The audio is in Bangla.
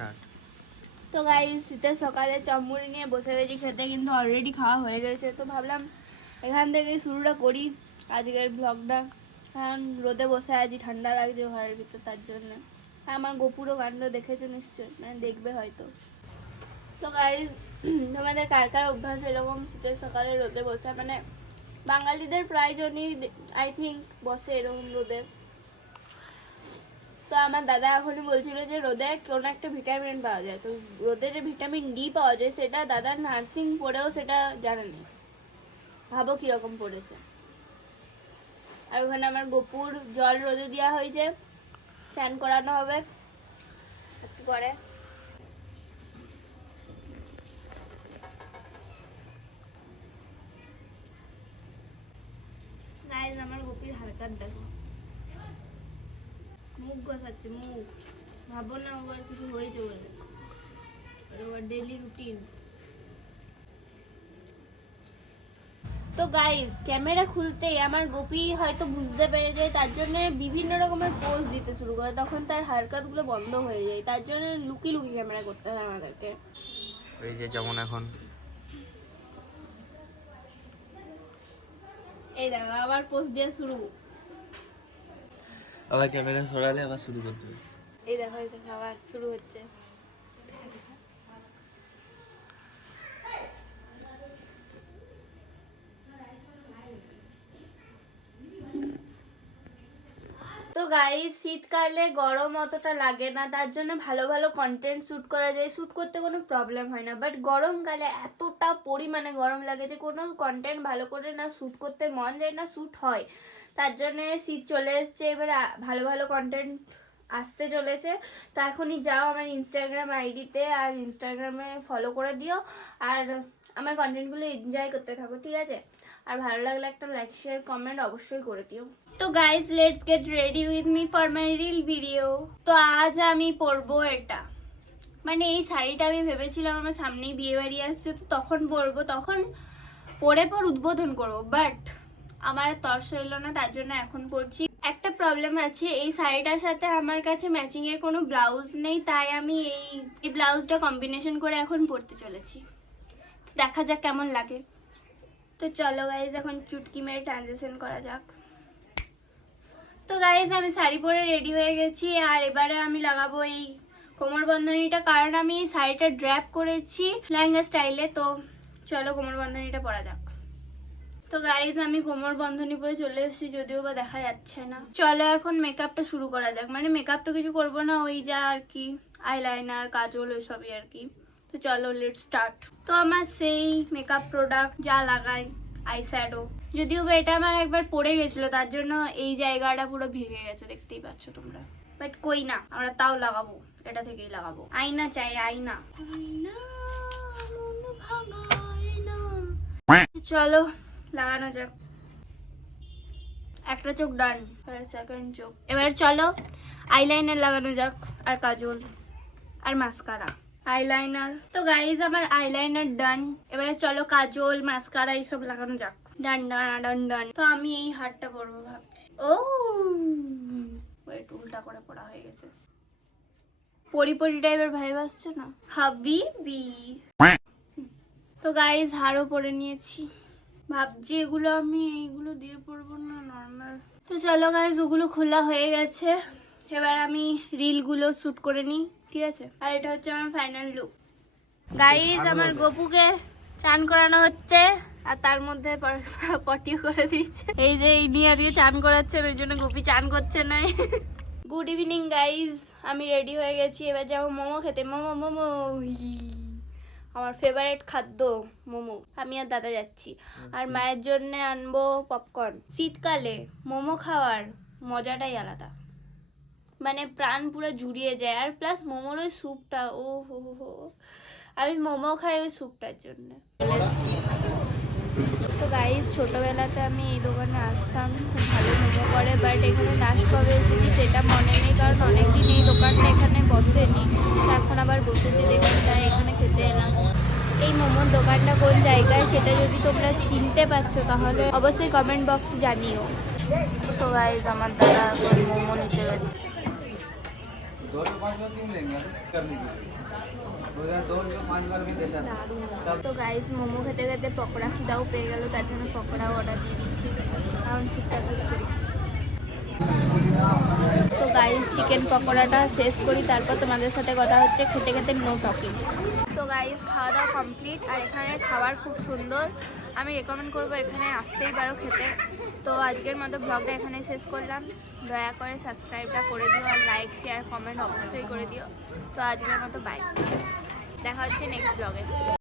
স্টার্ট। তো গাইস শীতের সকালে চমুড়ি নিয়ে বসে গেছি খেতে, কিন্তু অলরেডি খাওয়া হয়ে গেছে। তো ভাবলাম এখান থেকেই শুরুটা করি আজকের ব্লগটা, কারণ রোদে বসে আছি, ঠান্ডা লাগছে ঘরের ভিতর, তার জন্য। আমার গোপুরও কাণ্ড দেখেছো নিশ্চয়ই, মানে দেখবে হয়তো। তো গাইস তোমাদের কার কার অভ্যাস এরকম শীতের সকালে রোদে বসে? মানে বাঙালিদের প্রায় জনই আই থিঙ্ক বসে এরকম রোদে। তো আমার দাদা এখনই বলছিল যে রোদে কোনো একটা ভিটামিন পাওয়া যায়, তো রোদে যে ভিটামিন ডি পাওয়া যায় সেটা দাদার নার্সিং পড়েও সেটা জানা নেই। ভাবো কিরকম পড়েছে। আর ওখানে আমার গোপুর জল রোদে দেওয়া হয়েছে, চান করানো হবে একটু পরে। গাইস আমার গোপুর হালকার দেখো, মুখ ঘষাচ্ছে মুখ। ভাবো না ওর কিছু হয়েছে বলে, ওর ডেইলি রুটিন। তো গাইস ক্যামেরা খুলতেই আমার গোপী হয়তো বুঝতে পেরে যায়, তার জন্য বিভিন্ন রকমের পোজ দিতে শুরু করে, তখন তার হারকাতগুলো বন্ধ হয়ে যায়, তার জন্য লুকি লুকি ক্যামেরা করতে হয় আমাদেরকে। ওই যে যেমন এখন এই দেখো আবার পোজ দিয়ে শুরু। আবার ক্যামেরা সরালে আবার শুরু করতে হবে। এই দেখো আবার শুরু হচ্ছে। তো গাইস শীতকালে গরম অতটা লাগে না, তার জন্য ভালো ভালো কন্টেন্ট শ্যুট করা যায়, শ্যুট করতে কোনো প্রবলেম হয় না। বাট গরমকালে এতটা পরিমাণে গরম লাগে যে কোনো কন্টেন্ট ভালো করে না শ্যুট করতে মন যায় না, শ্যুট হয়। তার জন্যে শীত চলে এসছে, এবার ভালো ভালো কন্টেন্ট আসতে চলেছে। তো এখনই যাও আমার ইনস্টাগ্রাম আইডিতে, আর ইনস্টাগ্রামে ফলো করে দিও, আর আমার কন্টেন্টগুলো এনজয় করতে থাকো, ঠিক আছে? আর ভালো লাগলে একটা লাইক শেয়ার কমেন্ট অবশ্যই করে দিও। তো guys let's get ready with me for my reel video. তো আজ আমি পরবো এটা, মানে এই শাড়িটা আমি ভেবেছিলাম আমার সামনেই বিয়ে বাড়ি আসছে তো তখন পরবো, তখন পরে পর উদ্বোধন করবো, বাট আমার তর্স হইলো না, তার জন্য এখন পরছি। একটা প্রবলেম আছে, এই শাড়িটার সাথে আমার কাছে ম্যাচিং এর কোনো ব্লাউজ নেই, তাই আমি এই ব্লাউজটা কম্বিনেশন করে এখন পরতে চলেছি। দেখা যাক কেমন লাগে। তো চলো গাইজ এখন চুটকি মেরে ট্রানজিশন করা যাক। তো গাইজ আমি শাড়ি পরে রেডি হয়ে গেছি, আর এবারে আমি লাগাবো এই কোমর বন্ধনীটা, কারণ আমি এই শাড়িটা ড্র্যাপ করেছি লেহেঙ্গা স্টাইলে। তো চলো কোমর বন্ধনীটা পরা যাক। তো গাইজ আমি কোমর বন্ধনী পরে চলে এসেছি, যদিও বা দেখা যাচ্ছে না। চলো এখন মেকআপটা শুরু করা যাক। মানে মেকআপ তো কিছু করবো না, ওই যা আর কি আইলাইনার কাজল ওইসবই আর কি। তো চলো লেট স্টার্ট। তো আমার সেই মেকআপ প্রোডাক্ট যা লাগাই, আই শ্যাডো, যদিও বা এটা আমার একবার পড়ে গেছিলো, তার জন্য এই জায়গাটা পুরো ভেঙে গেছে, দেখতেই পাচ্ছ তোমরা। বাট কই না, আমরা তাও লাগাবো, এটা থেকেই লাগাবো। আয়না চাই, আয়না। চলো লাগানো যাক। একটা চোখ ডান, সেকেন্ড চোখ। এবার চলো আইলাইনার লাগানো যাক, আর কাজল, আর মাস্কারা। আইলাইনার তো গাইজ আমার আইলাইনার ডান। এবারে চলো কাজল মাস্কারা এইসব লাগানো যাক। ডান ডান ডান ডান। তো আমি এই হারটা পরবো ভাবছি। ও ওয়েট, উল্টা করে পড়া হয়ে গেছে। পরি পরি টাইপের ভাইব আসছে না হাবিবি। তো গাইজ হারও পরে নিয়েছি, ভাবছি এগুলো আমি এইগুলো দিয়ে পরবো না নর্মাল। তো চলো গাইজ ওগুলো খোলা হয়ে গেছে, এবার আমি রিলগুলো শ্যুট করে নিই, ঠিক আছে? আর এটা হচ্ছে আমার ফাইনাল লুক। গাইজ আমার গপুকে চান করানো হচ্ছে, আর তার মধ্যে পটিও করে দিচ্ছে। এই যে এই নিয়ে আজকে চান করাচ্ছেন, ওই জন্য গোপী চান করছে না। গুড ইভিনিং গাইজ, আমি রেডি হয়ে গেছি, এবার যাবো মোমো খেতে। মোমো মোমো আমার ফেভারিট খাদ্য মোমো। আমি আর দাদা যাচ্ছি, আর মায়ের জন্য আনবো পপকর্ন। শীতকালে মোমো খাওয়ার মজাটাই আলাদা, মানে প্রাণ পুরো জুড়িয়ে যায়। আর প্লাস মোমোর ওই স্যুপটা, ও হো হো হো, আমি মোমো খাই ওই স্যুপটার জন্য। তো গাইজ ছোটোবেলাতে আমি এই দোকানে আসতাম, খুব ভালো মোমো করে, বাট এখানে লাস্ট কবে এসেছি সেটা মনে নেই, কারণ অনেকদিন এই দোকানটা এখানে বসেনি, এখন আবার বসেছে দেখুন, তাই এখানে খেতে এলাম। এই মোমোর দোকানটা কোন জায়গায় সেটা যদি তোমরা চিনতে পারছো তাহলে অবশ্যই কমেন্ট বক্সে জানিও। তো গাইজ আমার দাদা এখন মোমো নিতে গেছে। 2 रुपये 5 बार क्यों लेंगे करने के लिए 2 रुपये 5 बार भी देता था তো গাইস মোমো খেতে খেতে পকোড়া খিদাও পেয়ে গেল, তার জন্য পকোড়াও অর্ডার দিয়ে দিচ্ছি। এখন শুটটা শেষ করি। তো গাইস চিকেন পকোড়াটা শেষ করি, তারপর তোমাদের সাথে কথা হচ্ছে খেতে খেতে, নো টকিং। তো গাইস খাওয়া দাওয়া কমপ্লিট, আর এখানে খাবার খুব সুন্দর, আমি রেকমেন্ড করবো এখানে আসতেই পারো খেতে। তো আজকের মতো ব্লগটা এখানে শেষ করলাম। দয়া করে সাবস্ক্রাইবটা করে দিও, আর লাইক শেয়ার কমেন্ট অবশ্যই করে দিও। তো আজকের মতো বাই, দেখা হচ্ছে নেক্সট ব্লগে।